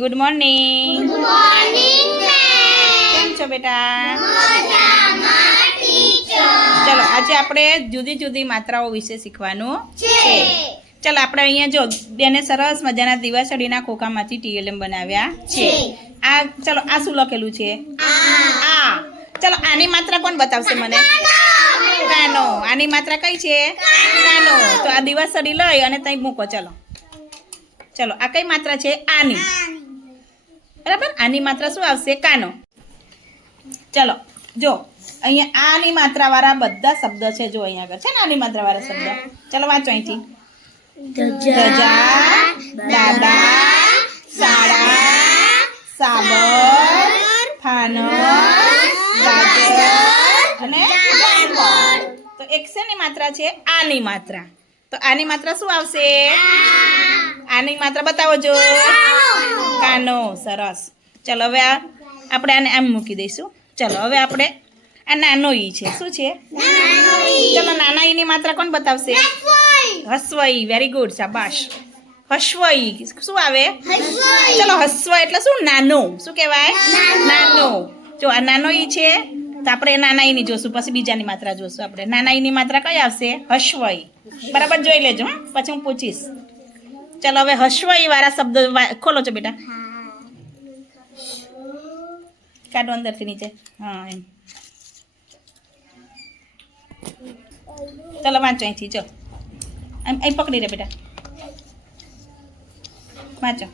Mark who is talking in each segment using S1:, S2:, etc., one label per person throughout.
S1: Good morning કેમ છો બેટા? ચલો આજે આપણે જુદી જુદી માત્રાઓ વિશે શીખવાનું છે. ચલો આપણે અહીંયા જો બેને સરસ મજાના દિવાસળીના ખોખામાંથી ટીએલએમ બનાવ્યા છે. આ ચલો આ શું લખેલું છે? આ. ચલો આની માત્રા કોણ બતાવશે મને? કાનો. આની માત્રા કઈ છે? કાનો. તો આ દિવાસળી લઈ અને ત્યાં મૂકો ચલો. ચલો આ કઈ માત્રા છે? આની. બરાબર? આની માત્રા શું આવશે? કાનો. ચલો જો અહીંયા આની માત્રાવાળા બધા શબ્દ છે જો અહીંયા આગળ છે ને આની માત્રાવાળા શબ્દ? ચલો વાંચો અહીંથી. ધજા દાદા શાળા સાબર ફાનસ ગાજર અને તો એક શેની માત્રા છે? આની માત્રા. તો આની માત્રા શું આવશે? આની માત્રા બતાવો જો. કાનો. સરસ. ચલો હવે આ આપણે આને આમ મૂકી દઈશું. ચલો હવે આપણે આ નાનો ઈ છે. શું છે? ચલો નાના ઈની માત્રા કોણ બતાવશે? હસવઈ. વેરી ગુડ શાબાશ. હસવઈ. શું આવે? ચલો હસવ એટલે શું? નાનો. શું કહેવાય? નાનો. જો આ નાનો ઈ છે. આપણે નાનાઈની જોશું, પછી બીજાની માત્રા જોશું આપણે. નાનાઈની માત્રા કઈ આવશે? હશ્વઈ બરાબર જોઈ લેજો પછી હું પૂછીશ. ચાલો, હવે હશ્વઈ વાળા શબ્દ ખોલો છો બેટા. કાઢો અંદરથી નીચે. હા, એમ. ચાલો, વાંચો અહીંથી ચો એમ, અહીં પકડી રે બેટા. વાંચો.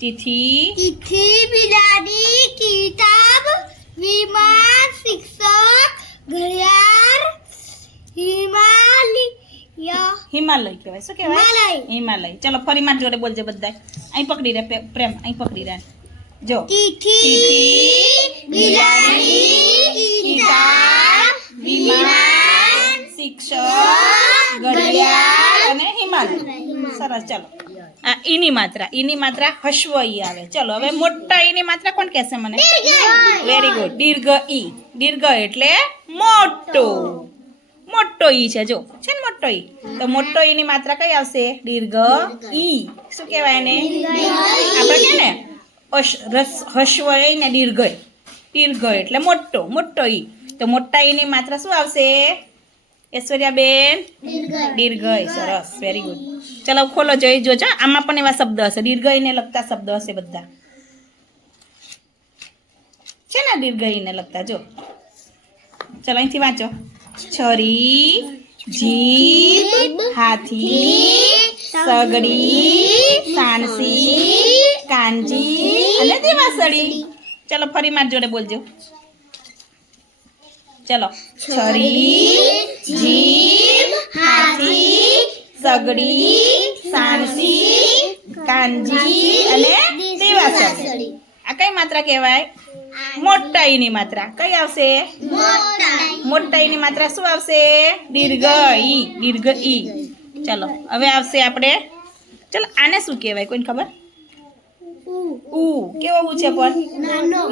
S1: તિથિ
S2: તિથિ બિલાડી. हिमालय
S1: के सो के
S2: हिमालय।
S1: चलो फरी मार जोरे बोल जे बद्दा आई पकड़ी रे प्रेम आई पकड़ी रे।
S2: जो।
S1: टीटी
S2: बिलाड़ी
S1: किताब विमान शिक्षक गड़िया हिमालय। सरस चलो। आ इनी मात्रा इनी मात्रा हश्व ई आवे। चलो अबे मोटा इनी मात्रा कौन कैसे मने वेरी गुड दीर्घ ई. दीर्घ એટલે મોટો મોટો ઈ છે જો. છે ને મોટો ઈ? તો મોટો ઈની માત્રા કઈ આવશે? દીર્ઘ ઈ. શું કહેવાય એને? આપણે કે ને હસ્વ ને દીર્ઘ ઈ. દીર્ઘ એટલે મોટો મોટો ઈ. તો મોટા ઈની માત્રા શું આવશે? ઐશ્વર્યાબેન? દીર્ઘ. ઈ. સરસ. વેરી ગુડ ચલો ખોલો જોઈ જોજો. આમાં પણ એવા શબ્દ હશે. દીર્ઘ ને લગતા શબ્દ હશે બધા. છે ને દીર્ઘ ને લગતા જો. ચલો અહીંથી વાંચો. છરી, જીભ, હાથી, સગડી, સાણસી કાંજી અને દેવાસળી. ચલો, ફરી માર જોડે બોલજો. ચલો. છરી, જીભ, હાથી, સગડી, સાણસી કાંજી અને દેવાસળી. આ કઈ માત્રા કહેવાય? મોટાઈની માત્રા. કઈ આવશે? મોટાઈની માત્રા શું આવશે? દીર્ઘ ઈ દીર્ઘ ઈ. ચલો હવે આવશે આપણે ચલો આને શું કહેવાય? કોઈને ખબર? ઉ. કેવો ઉ છે પણ?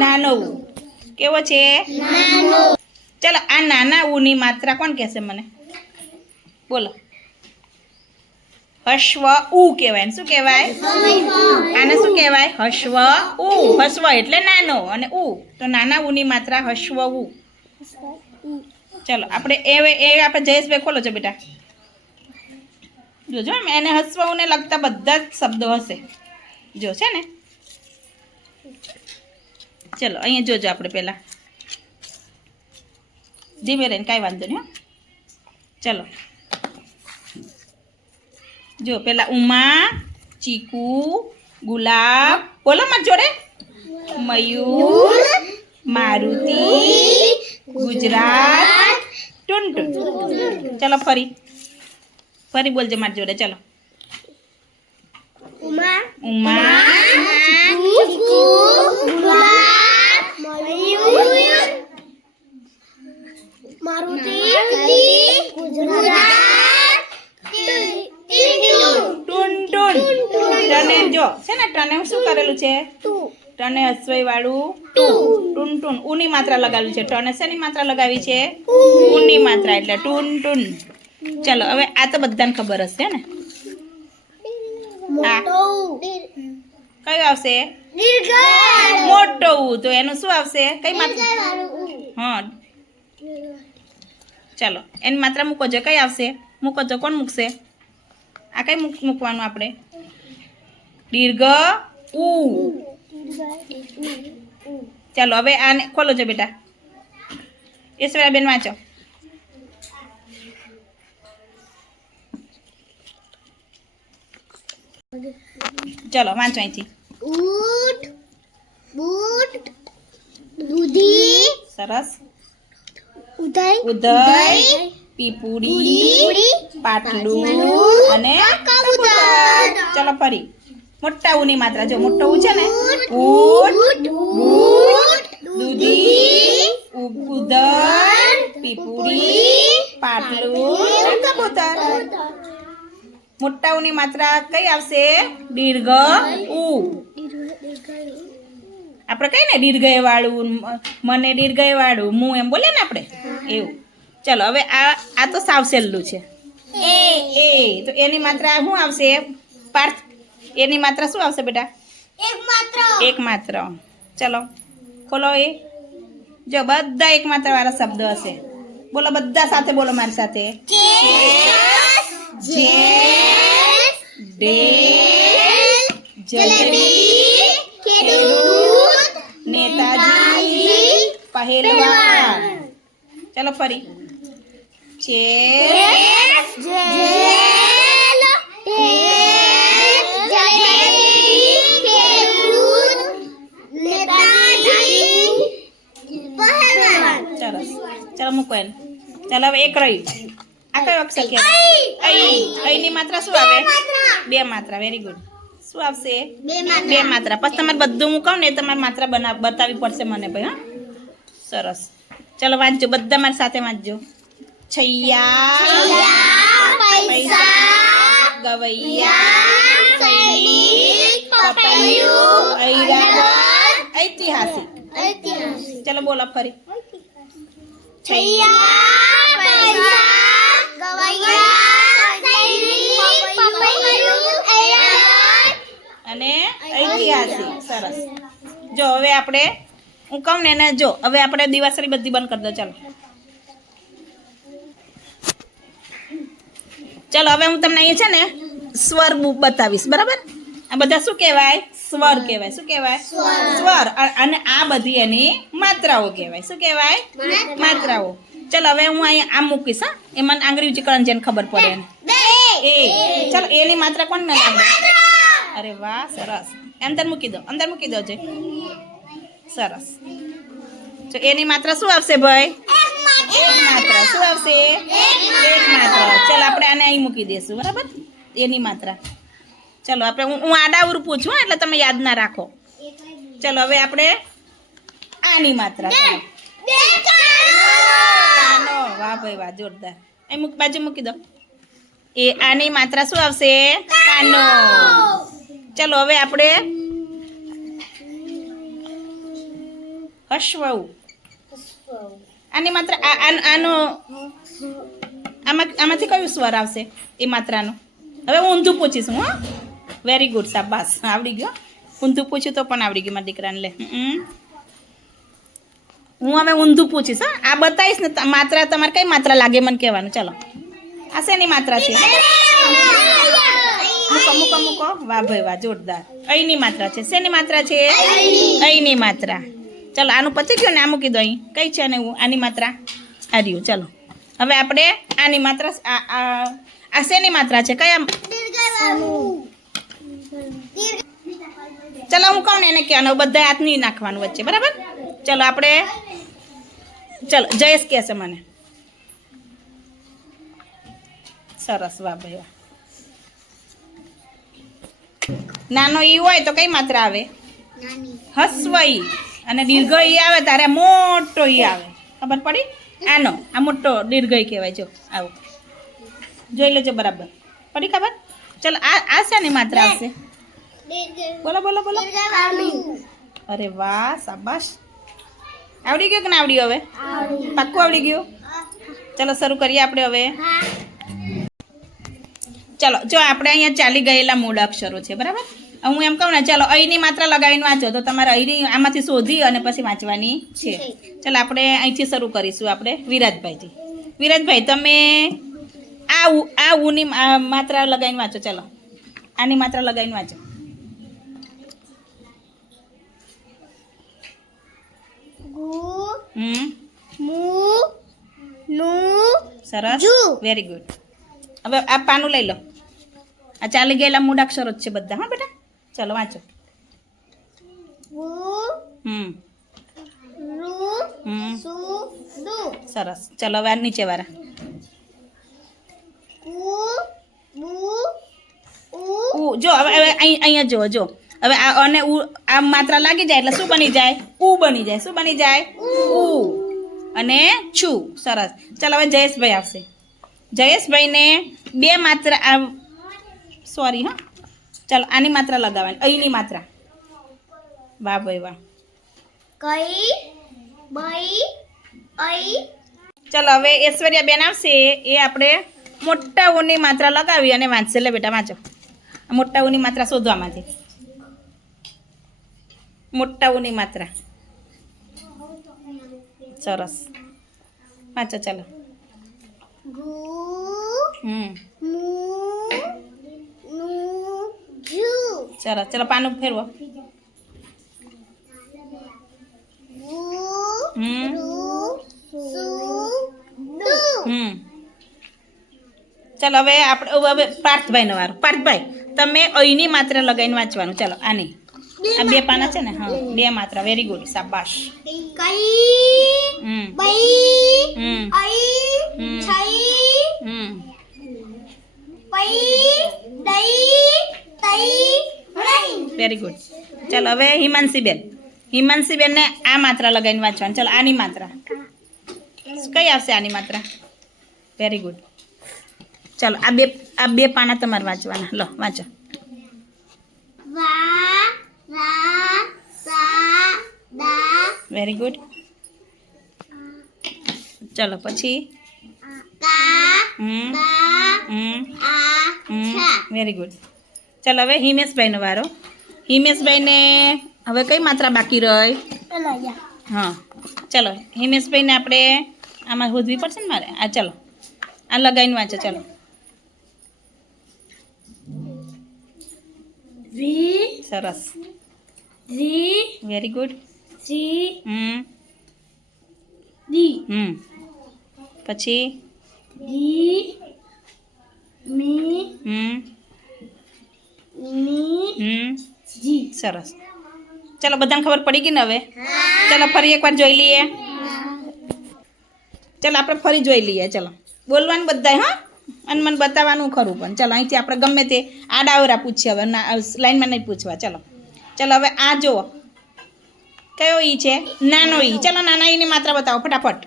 S1: નાનો. ઉ. કેવો છે? ચલો આ નાના ઉની માત્રા કોણ કહેશે મને? બોલો. હશ્વ ઉ કહેવાય. શું કહેવાય? આને શું કહેવાય? હશ્વ ઉ. હશ્વ એટલે નાનો અને ઉ. તો નાના ઉની માત્રા હશ્વ ઉ. ચલો, આપણે એ એ આપણે જયેશભાઈ ખોલો છો બેટા. જોજો, એમ એને હસવાને લગતા બધા જ શબ્દો હશે. જો છે ને? ચલો, અહીંયા જોજો આપણે પહેલાં. ધીમે રહીને કાંઈ વાંધો નહીં. ચલો. જો પેલા ઉમા, ચીકુ, ગુલાબ. બોલો મત જોડે. મયુર, મારુતિ ગુજરાત ટુન ટુન. ચલો ફરી. ફરી બોલજો મારી જોડે ચલો. ઉમા ઉમા. જો છે ને ટને? શું કરેલું છે? તું. ટને હસવાઈ વાળું ટુ ટુન ટુન ઉની માત્રા લગાવી છે. ટને શેની માત્રા લગાવી છે? ઉની માત્રા એટલે ટુન ટુન ચલો હવે આ તો બધાને ખબર હશે ને?
S2: મોટો
S1: કયું આવશે? મોટો ઉ. તો એનું શું આવશે? કઈ માત્રા હા. ચાલો એની માત્રા મૂકો છો કઈ આવશે? મૂકો છો કોણ મૂકશે? આ કઈ મૂકવાનું આપણે? દીર્ઘ ઉ. ચાલો હવે આને ખોલો છો બેટા. ઈશ્વરા બેન વાંચો. ચલો વાંચો અહીંથી.
S2: ઊટ બૂટ દૂધી
S1: સરસ.
S2: ઉદય
S1: ઉદય પીપુડી પાટલું અને ચલો ફરી. મોટા ઉની માત્રા. જો મોટો ઉ છે ને ઊટ
S2: બૂટ
S1: દૂધી ઉદર પીપુડી પાટલું કબૂતર મોટા ઉની માત્રા કઈ આવશે? દીર્ઘ ઉ. આપણે કઈ ને દીર્ઘય વાળું મને દીર્ઘય વાળું મું એમ બોલે ને આપણે? એવું. ચલો હવે આ આ તો સાવ સહેલું છે. એ. એ. તો એની માત્રા શું આવશે? પાર્થ એની માત્રા શું આવશે બેટા?
S2: એક માત્ર.
S1: ચલો ખોલો એ. જો બધા એક માત્ર વાળા શબ્દ હશે. બોલો બધા સાથે બોલો મારી સાથે. નેતાજી પહેલવાન. ચલો ફરી. ચેસ એક રહી. આ કયો અક્ષર કહેવાય? અઈ અઈની માત્રા શું આવે? બે માત્રા. વેરી ગુડ શું આવશે?
S2: બે
S1: માત્રા. પછી તમારે બધું હું કહું ને તમારે માત્રા બના બતાવવી પડશે મને ભાઈ હા. સરસ. ચલો વાંચજો. બધા મારી સાથે વાંચજો. છૈયા
S2: પૈસા
S1: ગવૈયા ઐતિહાસિક. ચલો બોલો ફરી.
S2: છૈયા
S1: અને ઐતિહાસિક સરસ. જો હવે આપણે હું કહું ને એને જો હવે આપણે દિવાસરી બધી બંધ કરી દો ચાલો. ચાલો હવે હું તમને અહીંયા છે ને સ્વર બતાવીશ બરાબર? આ બધા શું કહેવાય? સ્વર કહેવાય. શું કહેવાય? સ્વર. અને આ બધી એની માત્રાઓ કહેવાય. શું કહેવાય? માત્રાઓ. ચાલો હવે હું અહીંયા આમ મૂકીશ હા? એ મને આંગળી કરવાની જેને ખબર પડે એ ચાલો એની માત્રા કોણ ના લાગે અરે વાહ સરસ. અંદર મૂકી દો અંદર મૂકી દો જે સરસ. તો એની માત્રા શું આવશે ભાઈ? એક માત્રા. શું આવશે? એક માત્રા. ચાલ આપણે આને અહીં મૂકી દઈશું બરાબર? એની માત્રા. ચાલો આપણે હું હું ઉર પૂછું એટલે તમે યાદ ના રાખો. ચાલો હવે આપણે આની માત્રા કાનો વાહ ભાઈ, વાહ, જોરદાર. અહીં મૂક, બાજુ મૂકી દો. એ આની માત્રા શું આવશે? કાનો. ચલો, હવે આપણે હશ્વ આની માત્ર આનો, આમાં, આમાંથી કયું સ્વર આવશે? એ માત્રાનો. હવે હું ઊંધું પૂછીશ, હું વેરી ગુડ સાબાસ આવડી ગયો. ઊંધું પૂછ્યું તો પણ આવડી ગયું મારા દીકરાને લે. હમ. હું હવે ઊંધું પૂછીશ, હા. આ બતાવીશ ને માત્રા તમારે કઈ માત્રા લાગે મને કહેવાનું? ચાલો. આ શેની માત્રા છે? મૂકો મૂકો મૂકો. વાહ ભાઈ, વાહ, જોરદાર. અહીંની માત્રા છે. શેની માત્રા છે? અહીંની માત્રા. ચાલો, આનું પચી ગયું ને આ મૂકી દો અહીં. કઈ છે ને આની માત્રા? આ ચલો. હવે આપણે આની માત્રા આ શેની માત્રા છે? કયા ચાલો, હું કહું ને એને કહેવાનું. બધા હાથ નહીં નાખવાનું વચ્ચે, બરાબર? ચલો આપણે ચલો જયેશ કહેશે મને. સરસ વાહ ભાઈ નાનો ઈ હોય તો કઈ માત્રા આવે? હસ્વ ઈ અને દીર્ઘ ઈ આવે તારે મોટો ઈ આવે. ખબર પડી? આનો આ મોટો દીર્ઘ ઈ કહેવાય જો આવો. જોઈ લેજો બરાબર. પડી ખબર? ચલો આ આ શાની માત્રા આવશે? બોલો બોલો બોલો. અરે વાહ શાબાશ. આવડી ગયો કે ના આવડ્યું હવે? પાક્કું આવડી ગયું? ચલો શરૂ કરીએ આપણે હવે. ચલો જો આપણે અહીંયા ચાલી ગયેલા મૂળ અક્ષરો છે બરાબર? હું એમ કહું ને ચાલો અહીંની માત્રા લગાવીને વાંચો તો તમારે અહીંની આમાંથી શોધી અને પછી વાંચવાની છે. ચાલો આપણે અહીંથી શરૂ કરીશું આપણે વિરાજભાઈથી. વિરાજભાઈ તમે આ ઉ આ ઉની માત્રા લગાવીને વાંચો ચાલો. આની માત્રા લગાવીને વાંચો. હમ.
S2: મુ નુ
S1: સરસ. વેરી ગુડ હવે આ પાનું લઈ લો. આ ચાલી ગયેલા મૂળાક્ષરો જ છે બધા હા બેટા. ચાલો વાંચો. હમ. હમ. સરસ. ચાલો હવે નીચે વાળા. જો હવે હવે અહીં અહીંયા જો જો હવે આ અને ઉ આ માત્રા લાગી જાય એટલે શું બની જાય? ઉ બની જાય. શું બની જાય? ઉ. અને છુ. સરસ. ચાલો હવે જયેશભાઈ આવશે. જયેશભાઈને બે માત્રા આ સોરી હા. ચાલો આની માત્રા લગાવવાની. અહીંની માત્રા. વાહ ભાઈ વાહ.
S2: કઈ બઈ અઈ.
S1: ચાલો હવે ઐશ્વર્યા બેન આવશે. એ આપણે મોટાઓની માત્રા લગાવી અને વાંચશે. લે બેટા વાંચો. આ મોટા ઊની માત્રા શોધવામાંથી મોટા ઊની માત્રા. સરસ. વાંચો ચાલો. સરસ ચાલો પાનું ફેરવો. ચાલો હવે આપણે હવે પાર્થભાઈનો વારો. પાર્થભાઈ તમે અહીંની માત્રા લગાવીને વાંચવાનું. ચાલો આની. આ બે પાના છે ને? હા બે માત્રા. વેરી ગુડ શાબાશ.
S2: કઈ બઈ અઈ
S1: હમ.
S2: છઈ
S1: હમ.
S2: પઈ દઈ તઈ
S1: વેરી ગુડ ચાલો હવે હિમાંશીબેન. હિમાંશીબેનને આ માત્રા લગાવીને વાંચવાનું. ચાલો આની માત્રા. કઈ આવશે આની માત્રા? વેરી ગુડ ચાલો આ બે આ બે પાના તમારે વાંચવાના. લો વાંચો. વેરી ગુડ ચાલો પછી? વેરી ગુડ ચાલો હવે હિમેશભાઈનો વારો. હિમેશભાઈને હવે કઈ માત્રા બાકી રહી? હા. ચલો હિમેશભાઈને આપણે આમાં શોધવી પડશે ને મારે? આ ચલો. આ લગાવીને વાંચો ચલો.
S2: વી.
S1: સરસ.
S2: રી
S1: વેરી ગુડ
S2: જી
S1: હમ
S2: ડી
S1: હમ પછી
S2: ડી મી
S1: હમ
S2: મી
S1: હમ
S2: જી
S1: સરસ ચાલો બધાને ખબર પડી ગઈ ને હવે ચાલો ફરી એકવાર જોઈ લઈએ ચાલો આપણે ફરી જોઈ લઈએ ચાલો બોલવાનું બધાય હા અને મને બતાવવાનું ખરું પણ ચાલો અહીંથી આપણે ગમે તે આડાવરા પૂછીએ હવે ના લાઈનમાં નહીં પૂછવા ચાલો ચાલો હવે આ જુઓ. કયો ઈ છે? નાનો ઈ. ચલો નાના ઈની માત્રા બતાવો ફટાફટ.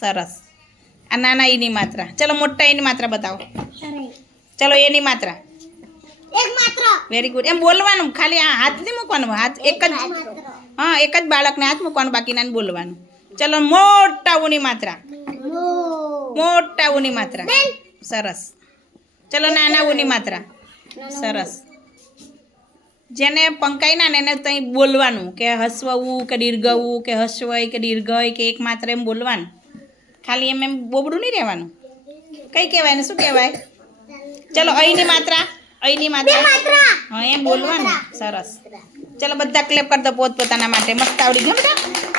S1: સરસ. આ નાના ઈની માત્રા. ચલો મોટા ઈની માત્રા બતાવો. ચલો એની માત્રા. વેરી ગુડ એમ બોલવાનું ખાલી આ હાથ નહીં મૂકવાનું હાથ એક જ હા એક જ બાળકને હાથ મૂકવાનું બાકીના બોલવાનું. ચલો મોટા ઉની માત્રા. મોટા ઉની માત્રા. સરસ. ચલો નાના ઉની માત્રા. સરસ. જેને પંકાઈ ના ને એને ત્યાં બોલવાનું કે હસવવું કે દીર્ઘવું કે હસવય કે દીર્ઘય કે એક માત્ર એમ બોલવાનું. ખાલી એમ એમ બોબડું નહીં રહેવાનું. કઈ કહેવાય ને શું કહેવાય? ચલો અહીંની માત્રા અહીંની માત્રા. હા એમ બોલવાનું. સરસ. ચલો બધા ક્લેપ કરતો દો પોત પોતાના માટે. મસ્ત આવડી ગયો બેટા?